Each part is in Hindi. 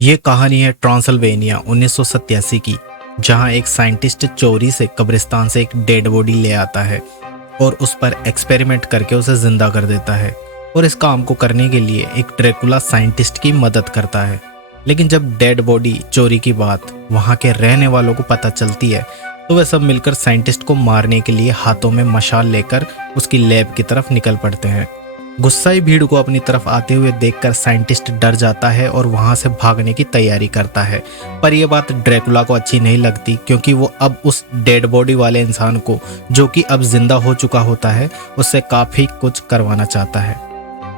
ये कहानी है ट्रांसल्वेनिया 1987 की, जहां एक साइंटिस्ट चोरी से कब्रिस्तान से एक डेड बॉडी ले आता है और उस पर एक्सपेरिमेंट करके उसे जिंदा कर देता है। और इस काम को करने के लिए एक ड्रैकुला साइंटिस्ट की मदद करता है। लेकिन जब डेड बॉडी चोरी की बात वहां के रहने वालों को पता चलती है तो वे सब मिलकर साइंटिस्ट को मारने के लिए हाथों में मशाल लेकर उसकी लैब की तरफ निकल पड़ते हैं। गुस्साई भीड़ को अपनी तरफ आते हुए देखकर साइंटिस्ट डर जाता है और वहां से भागने की तैयारी करता है। पर यह बात ड्रैकुला को अच्छी नहीं लगती, क्योंकि वो अब उस डेड बॉडी वाले इंसान को, जो कि अब जिंदा हो चुका होता है, उससे काफी कुछ करवाना चाहता है।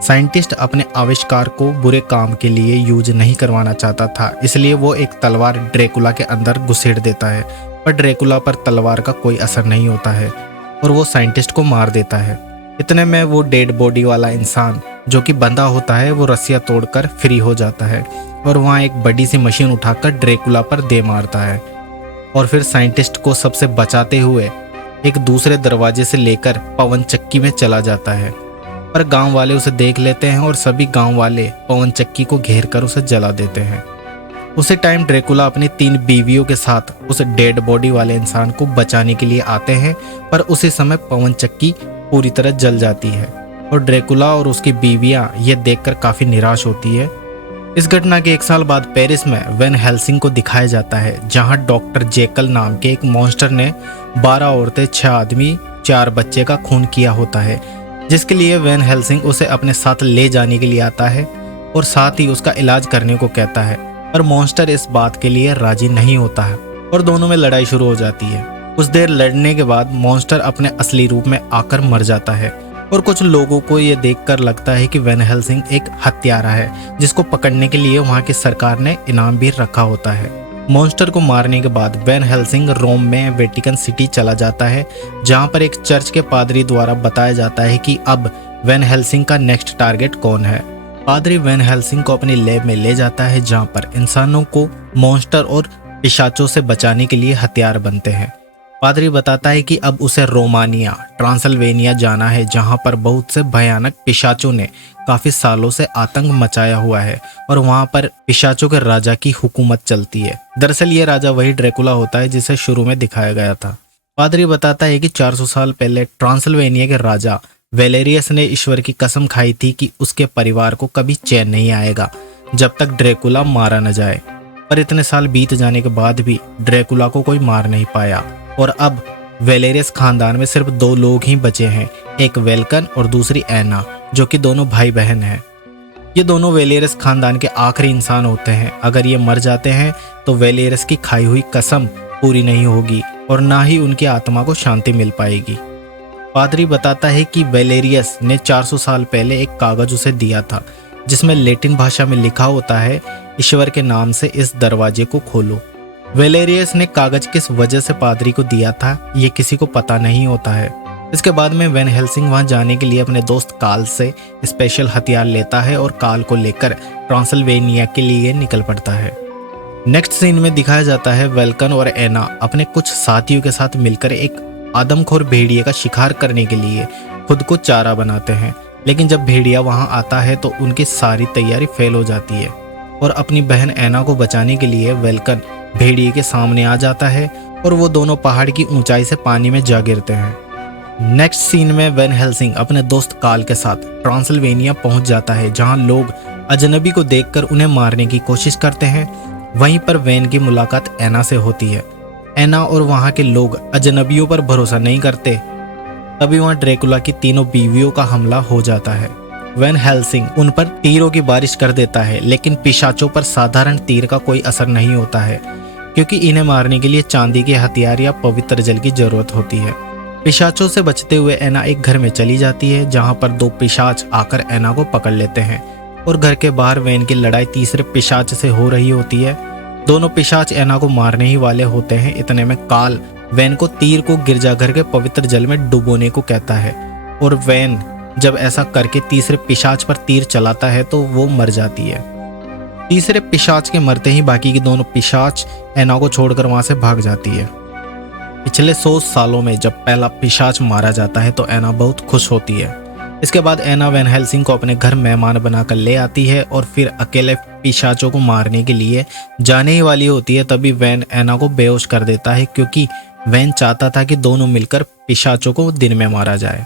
साइंटिस्ट अपने आविष्कार को बुरे काम के लिए यूज नहीं करवाना चाहता था, इसलिए वो एक तलवार ड्रैकुला के अंदर घुसेड़ देता है। पर ड्रैकुला पर तलवार का कोई असर नहीं होता है और वो साइंटिस्ट को मार देता है। इतने में वो डेड बॉडी वाला इंसान, जो कि बंधा होता है, वो रस्सियां तोड़कर फ्री हो जाता है और वहाँ एक बड़ी सी मशीन उठाकर ड्रैकुला पर दे मारता है। और फिर साइंटिस्ट को सबसे बचाते हुए एक दूसरे दरवाजे से लेकर पवन चक्की में चला जाता है। पर गांव वाले उसे देख लेते हैं और सभी गांव वाले पवन चक्की को घेर कर उसे जला देते हैं। उसी टाइम ड्रैकुला अपनी 3 बीवियों के साथ उस डेड बॉडी वाले इंसान को बचाने के लिए आते हैं। पर उसी समय पवन चक्की पूरी तरह जल जाती है और ड्रैकुला और उसकी बीवियां ये देखकर काफी निराश होती है। इस घटना के 1 साल बाद पेरिस में वैन हेल्सिंग को दिखाया जाता है, जहां डॉक्टर जेकल नाम के एक मॉन्स्टर ने 12 औरतें, 6 आदमी, 4 बच्चे का खून किया होता है, जिसके लिए वैन हेल्सिंग उसे अपने साथ ले जाने के लिए आता है और साथ ही उसका इलाज करने को कहता है। पर मॉन्स्टर इस बात के लिए राजी नहीं होता है और दोनों में लड़ाई शुरू हो जाती है। कुछ देर लड़ने के बाद मॉन्स्टर अपने असली रूप में आकर मर जाता है और कुछ लोगों को ये देखकर लगता है कि वैन हेल्सिंग एक हत्यारा है, जिसको पकड़ने के लिए वहां की सरकार ने इनाम भी रखा होता है। मॉन्स्टर को मारने के बाद वैन हेल्सिंग रोम में वेटिकन सिटी चला जाता है, जहां पर एक चर्च के पादरी द्वारा बताया जाता है कि अब वैन हेल्सिंग का नेक्स्ट टारगेट कौन है। पादरी वैन हेल्सिंग को अपनी लैब में ले जाता है, जहां पर इंसानों को मॉन्स्टर और पिशाचों से बचाने के लिए हथियार बनते हैं। पादरी बताता है कि अब उसे रोमानिया, ट्रांसल्वेनिया जाना है, जहां पर बहुत से भयानक पिशाचों ने काफी सालों से आतंक मचाया हुआ है और वहां पर पिशाचों के राजा की हुकूमत चलती है। दरअसल ये राजा वही ड्रैकुला होता है जिसे शुरू में दिखाया गया था। पादरी बताता है कि 400 साल पहले ट्रांसल्वेनिया के राजा वेलेरियस ने ईश्वर की कसम खाई थी कि उसके परिवार को कभी चैन नहीं आएगा जब तक ड्रैकुला मारा न जाए। पर इतने साल बीत जाने के बाद भी ड्रैकुला को कोई मार नहीं पाया और अब वेलेरियस खानदान में सिर्फ 2 लोग ही बचे हैं, एक वेल्कन और दूसरी एना, जो कि दोनों भाई बहन हैं। ये दोनों वेलेरियस खानदान के आखिरी इंसान होते हैं। अगर ये मर जाते हैं तो वेलेरियस की खाई हुई कसम पूरी नहीं होगी और ना ही उनकी आत्मा को शांति मिल पाएगी। पादरी बताता है कि वेलेरियस ने 400 साल पहले एक कागज उसे दिया था, जिसमें लैटिन भाषा में लिखा होता है, ईश्वर के नाम से इस दरवाजे को खोलो। वेलेरियस ने कागज किस वजह से पादरी को दिया था, ये किसी को पता नहीं होता है। इसके बाद में वैन हेल्सिंग वहां जाने के लिए अपने दोस्त काल से स्पेशल हथियार लेता है और काल को लेकर ट्रांसल्वेनिया के लिए निकल पड़ता है। नेक्स्ट सीन में दिखाया जाता है वेल्कन और एना अपने कुछ साथियों के साथ मिलकर एक आदमखोर भेड़िए का शिकार करने के लिए खुद को चारा बनाते हैं। लेकिन जब भेड़िया वहां आता है तो उनकी सारी तैयारी फेल हो जाती है और अपनी बहन एना को बचाने के लिए वेल्कन भेड़िए के सामने आ जाता है और वो दोनों पहाड़ की ऊंचाई से पानी में जा गिरते हैं। नेक्स्ट सीन में वैन हेल्सिंग अपने दोस्त काल के साथ ट्रांसल्वेनिया पहुंच जाता है, जहां लोग अजनबी को देखकर उन्हें मारने की कोशिश करते हैं। वहीं पर वैन की मुलाकात एना से होती है। एना और वहां के लोग अजनबियों पर भरोसा नहीं करते। तभी वहां ड्रैकुला की 3 बीवियों का हमला हो जाता है। वैन हेल्सिंग उन पर तीरों की बारिश कर देता है, लेकिन पिशाचों पर साधारण तीर का कोई असर नहीं होता है, क्योंकि इन्हें मारने के लिए चांदी के हथियार या पवित्र जल की जरूरत होती है। पिशाचों से बचते हुए एना एक घर में चली जाती है, जहां पर 2 पिशाच आकर एना को पकड़ लेते हैं और घर के बाहर वैन की लड़ाई तीसरे पिशाच से हो रही होती है। दोनों पिशाच एना को मारने ही वाले होते हैं। इतने में काल वैन को तीर को गिरजाघर के पवित्र जल में डुबोने को कहता है और वैन जब ऐसा करके तीसरे पिशाच पर तीर चलाता है तो वो मर जाती है। तीसरे पिशाच के मरते ही बाकी की दोनों पिशाच एना को छोड़कर वहां से भाग जाती है। पिछले 100 सालों में जब पहला पिशाच मारा जाता है तो एना बहुत खुश होती है। इसके बाद एना वैन हेल्सिंग को अपने घर मेहमान बनाकर ले आती है और फिर अकेले पिशाचों को मारने के लिए जाने ही वाली होती है। तभी वैन एना को बेहोश कर देता है, क्योंकि वैन चाहता था कि दोनों मिलकर पिशाचों को दिन में मारा जाए।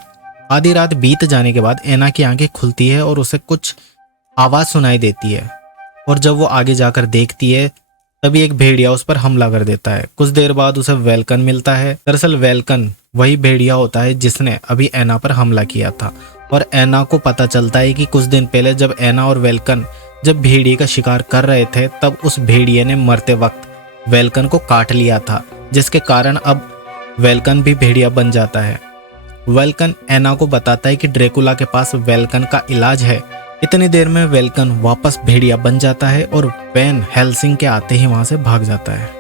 आधी रात बीत जाने के बाद एना की आंखें खुलती है और उसे कुछ आवाज सुनाई देती है, और जब वो आगे जाकर देखती है तभी एक भेड़िया उस पर हमला कर देता है। कुछ देर बाद उसे वेल्कन मिलता है। दरअसल वेल्कन वही भेड़िया होता है जिसने अभी एना पर हमला किया था, और एना को पता चलता है कि कुछ दिन पहले जब एना और वेल्कन जब भेड़िए का शिकार कर रहे थे तब उस भेड़िए ने मरते वक्त वेल्कन को काट लिया था, जिसके कारण अब वेल्कन भी भेड़िया बन जाता है। वेल्कन एना को बताता है कि ड्रैकुला के पास वेल्कन का इलाज है। इतनी देर में वेल्कन वापस भेड़िया बन जाता है और वैन हेल्सिंग के आते ही वहां से भाग जाता है।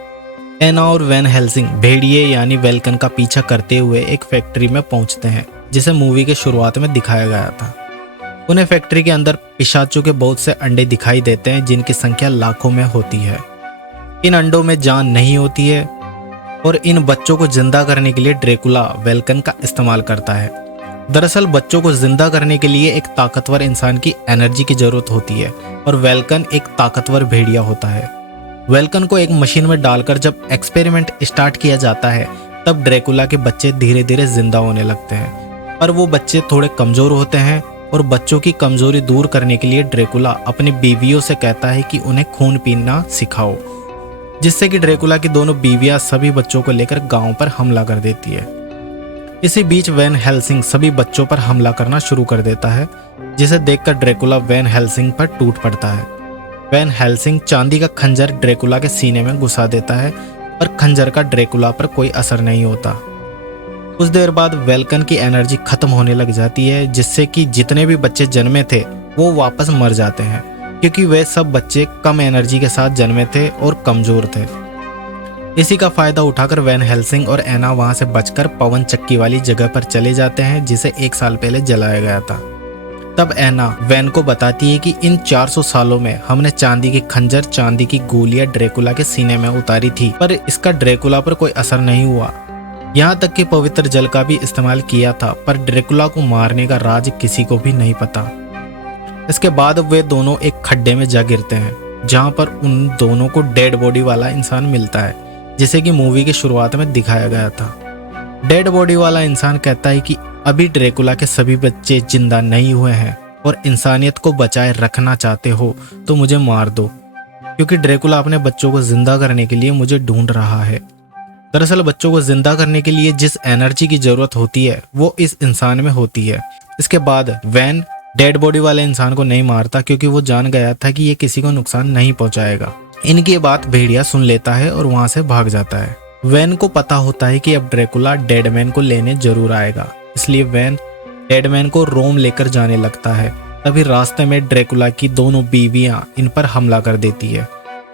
एना और वैन हेल्सिंग भेड़िए यानी वेल्कन का पीछा करते हुए एक फैक्ट्री में पहुंचते हैं, जिसे मूवी के शुरुआत में दिखाया गया था। उन्हें फैक्ट्री के अंदर पिशाचों के बहुत से अंडे दिखाई देते हैं, जिनकी संख्या लाखों में होती है। इन अंडों में जान नहीं होती है और इन बच्चों को जिंदा करने के लिए ड्रैकुला वेल्कन का इस्तेमाल करता है। दरअसल बच्चों को जिंदा करने के लिए एक ताकतवर इंसान की एनर्जी की जरूरत होती है, और वेल्कन एक ताकतवर भेड़िया होता है। वेल्कन को एक मशीन में डालकर जब एक्सपेरिमेंट स्टार्ट किया जाता है तब ड्रैकुला के बच्चे धीरे धीरे जिंदा होने लगते हैं, पर वो बच्चे थोड़े कमजोर होते हैं, और बच्चों की कमजोरी दूर करने के लिए ड्रैकुला अपनी बीवियों से कहता है कि उन्हें खून पीना सिखाओ, जिससे कि ड्रैकुला की दोनों बीवियां सभी बच्चों को लेकर गांव पर हमला कर देती है। इसी बीच वैन हेल्सिंग सभी बच्चों पर हमला करना शुरू कर देता है, जिसे देखकर ड्रैकुला वैन हेल्सिंग पर टूट पड़ता है। वैन हेल्सिंग चांदी का खंजर ड्रैकुला के सीने में घुसा देता है, पर खंजर का ड्रैकुला पर कोई असर नहीं होता। कुछ देर बाद वेल्कन की एनर्जी खत्म होने लग जाती है, जिससे कि जितने भी बच्चे जन्मे थे वो वापस मर जाते हैं, क्योंकि वे सब बच्चे कम एनर्जी के साथ जन्मे थे और कमजोर थे। इसी का फायदा उठाकर वैन हेल्सिंग और एना वहां से बचकर पवन चक्की वाली जगह पर चले जाते हैं, जिसे 1 साल पहले जलाया गया था। तब एना वैन को बताती है कि इन 400 सालों में हमने चांदी की खंजर, चांदी की गोलियां ड्रैकुला के सीने में उतारी थी, पर इसका ड्रैकुला पर कोई असर नहीं हुआ। यहाँ तक कि पवित्र जल का भी इस्तेमाल किया था, पर ड्रैकुला को मारने का राज किसी को भी नहीं पता। इसके बाद वे दोनों एक खड्डे में जा गिरते हैं, जहाँ पर उन दोनों को डेड बॉडी वाला इंसान मिलता है, जिसे कि मूवी की शुरुआत में दिखाया गया था। डेड बॉडी वाला इंसान कहता है कि अभी ड्रैकुला के सभी बच्चे जिंदा नहीं हुए हैं और इंसानियत को बचाए रखना चाहते हो तो मुझे मार दो, क्योंकि ड्रैकुला अपने बच्चों को जिंदा करने के लिए मुझे ढूंढ रहा है। दरअसल बच्चों को जिंदा करने के लिए जिस एनर्जी की जरूरत होती है वो इस इंसान में होती है। इसके बाद वैन डेड बॉडी वाले इंसान को नहीं मारता, क्योंकि वो जान गया था कि ये किसी को नुकसान नहीं पहुंचाएगा। इनकी बात भेड़िया सुन लेता है और वहां से भाग जाता है। वैन को पता होता है कि अब ड्रैकुला डेडमैन को लेने जरूर आएगा, इसलिए वैन डेडमैन को रोम लेकर जाने लगता है। तभी रास्ते में ड्रैकुला की दोनों बीवियां इन पर हमला कर देती है,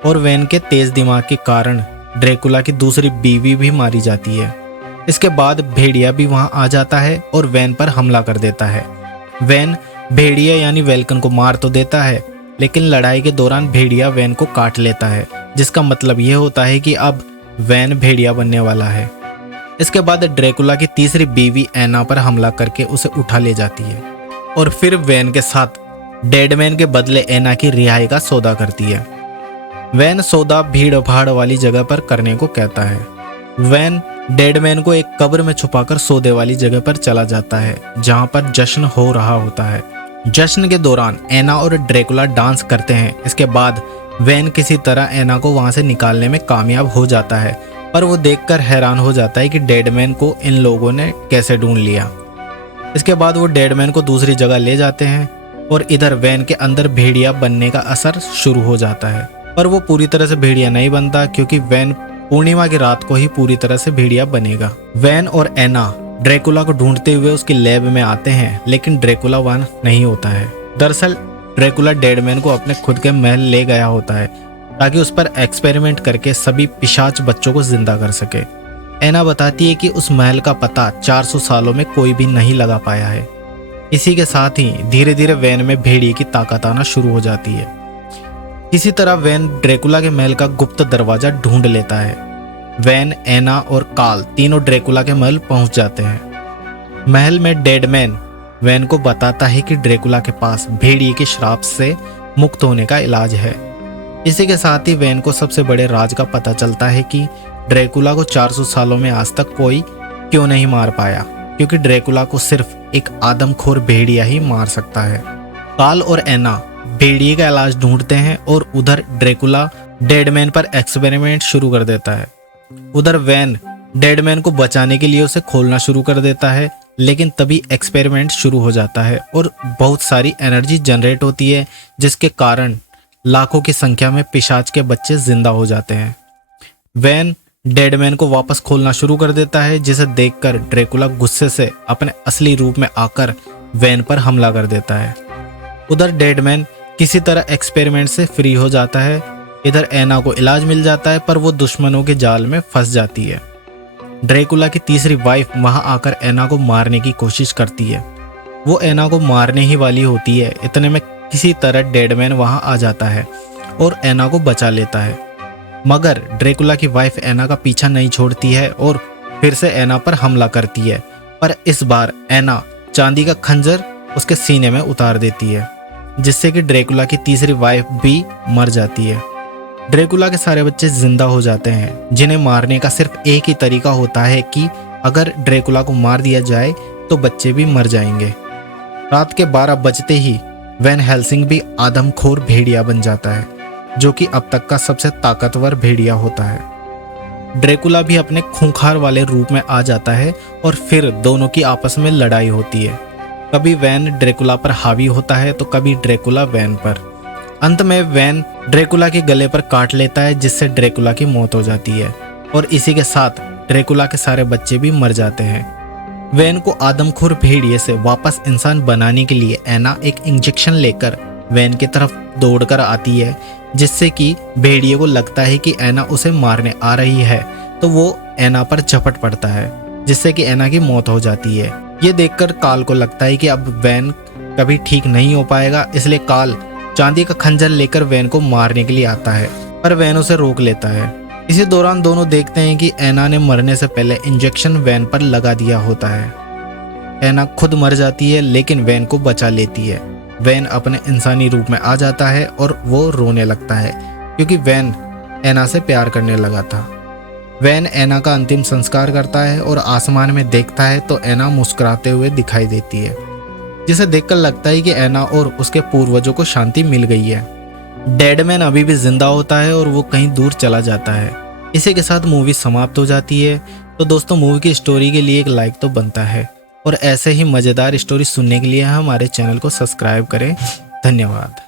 और वैन के तेज दिमाग के कारण ड्रैकुला की दूसरी बीवी भी मारी जाती है। इसके बाद भेड़िया भी वहां आ जाता है और वैन पर हमला कर देता है। वैन भेड़िया यानी वेल्कन को मार तो देता है, लेकिन लड़ाई के दौरान भेड़िया वैन को काट लेता है, जिसका मतलब यह होता है कि अब वैन भेड़िया बनने वाला है। इसके बाद ड्रैकुला की तीसरी बीवी एना पर हमला करके उसे उठा ले जाती है, और फिर वैन के साथ डेडमैन के बदले एना की रिहाई का सौदा करती है। वैन सौदा भीड़ भाड़ वाली जगह पर करने को कहता है। वैन डेडमैन को एक कब्र में छुपाकर सौदे वाली जगह पर चला जाता है, जहां पर जश्न हो रहा होता है। जश्न के दौरान एना और ड्रैकुला डांस करते हैं। इसके बाद वैन किसी तरह एना को वहां से निकालने में कामयाब हो जाता है, पर वो देखकर हैरान हो जाता है कि डेडमैन को इन लोगों ने कैसे ढूंढ लिया। इसके बाद वो डेडमैन को दूसरी जगह ले जाते हैं, और इधर वैन के अंदर भेड़िया बनने का असर शुरू हो जाता है, पर वो पूरी तरह से भेड़िया नहीं बनता, क्योंकि वैन पूर्णिमा की रात को ही पूरी तरह से भेड़िया बनेगा। वैन और एना ड्रैकुला को ढूंढते हुए उसकी लैब में आते हैं, लेकिन ड्रैकुला वहां नहीं होता है। दरअसल ड्रैकुला डेडमैन को अपने खुद के महल ले गया होता है, ताकि उस पर एक्सपेरिमेंट करके सभी पिशाच बच्चों को जिंदा कर सके। एना बताती है कि उस महल का पता 400 सालों में कोई भी नहीं लगा पाया है। इसी के साथ ही धीरे धीरे वैन में भेड़िए की ताकत आना शुरू हो जाती है। इसी तरह वैन ड्रैकुला के महल का गुप्त दरवाजा ढूंढ लेता है। वैन, एना और काल तीनों ड्रैकुला के महल पहुंच जाते हैं। महल में डेडमैन वैन को बताता है कि ड्रैकुला के पास भेड़िए के श्राप से मुक्त होने का इलाज है। इसी के साथ ही वैन को सबसे बड़े राज का पता चलता है कि ड्रैकुला को 400 सालों में आज तक कोई क्यों नहीं मार पाया, क्योंकि ड्रैकुला को सिर्फ एक आदमखोर भेड़िया ही मार सकता है। काल और एना भेड़िए का इलाज ढूंढते हैं और उधर ड्रैकुला डेडमैन पर एक्सपेरिमेंट शुरू कर देता है। उधर वैन डेडमैन को बचाने के लिए उसे खोलना शुरू कर देता है, लेकिन तभी एक्सपेरिमेंट शुरू हो जाता है और बहुत सारी एनर्जी जनरेट होती है, जिसके कारण लाखों की संख्या में पिशाच के बच्चे जिंदा हो जाते हैं। वैन डेडमैन को वापस खोलना शुरू कर देता है, जिसे देखकर ड्रैकुला गुस्से से अपने असली रूप में आकर वैन पर हमला कर देता है। उधर डेडमैन किसी तरह एक्सपेरिमेंट से फ्री हो जाता है। इधर एना को इलाज मिल जाता है, पर वो दुश्मनों के जाल में फंस जाती है। ड्रैकुला की तीसरी वाइफ वहां आकर एना को मारने की कोशिश करती है। वो एना को मारने ही वाली होती है, इतने में किसी तरह डेडमैन वहां आ जाता है और एना को बचा लेता है। मगर ड्रैकुला की वाइफ एना का पीछा नहीं छोड़ती है और फिर से एना पर हमला करती है, पर इस बार एना चांदी का खंजर उसके सीने में उतार देती है, जिससे कि ड्रैकुला की तीसरी वाइफ भी मर जाती है। ड्रैकुला के सारे बच्चे जिंदा हो जाते हैं, जिन्हें मारने का सिर्फ एक ही तरीका होता है कि अगर ड्रैकुला को मार दिया जाए तो बच्चे भी मर जाएंगे। रात के 12 बजते ही वैन हेल्सिंग भी आदमखोर भेड़िया बन जाता है, जो कि अब तक का सबसे ताकतवर भेड़िया होता है। ड्रैकुला भी अपने खूंखार वाले रूप में आ जाता है और फिर दोनों की आपस में लड़ाई होती है। कभी वैन ड्रैकुला पर हावी होता है तो कभी ड्रैकुला वैन पर। अंत में वैन ड्रैकुला के गले पर काट लेता है, जिससे ड्रैकुला की मौत हो जाती है और इसी के साथ ड्रैकुला के सारे बच्चे भी मर जाते हैं। वैन को आदमखोर भेड़िए से वापस इंसान बनाने के लिए एना एक इंजेक्शन लेकर वैन की तरफ दौड़कर आती है, जिससे कि भेड़िए को लगता है कि एना उसे मारने आ रही है, तो वो एना पर झपट पड़ता है, जिससे कि एना की मौत हो जाती है। ये देखकर काल को लगता है कि अब वैन कभी ठीक नहीं हो पाएगा, इसलिए काल चांदी का खंजर लेकर वैन को मारने के लिए आता है, पर वैन उसे रोक लेता है। इसी दौरान दोनों देखते हैं कि एना ने मरने से पहले इंजेक्शन वैन पर लगा दिया होता है। एना खुद मर जाती है, लेकिन वैन को बचा लेती है। वैन अपने इंसानी रूप में आ जाता है और वो रोने लगता है, क्योंकि वैन एना से प्यार करने लगा था। वैन एना का अंतिम संस्कार करता है और आसमान में देखता है तो एना मुस्कुराते हुए दिखाई देती है, जिसे देखकर लगता है कि एना और उसके पूर्वजों को शांति मिल गई है। डेडमैन अभी भी जिंदा होता है और वो कहीं दूर चला जाता है। इसी के साथ मूवी समाप्त हो जाती है। तो दोस्तों, मूवी की स्टोरी के लिए एक लाइक तो बनता है, और ऐसे ही मज़ेदार स्टोरी सुनने के लिए हमारे चैनल को सब्सक्राइब करें। धन्यवाद।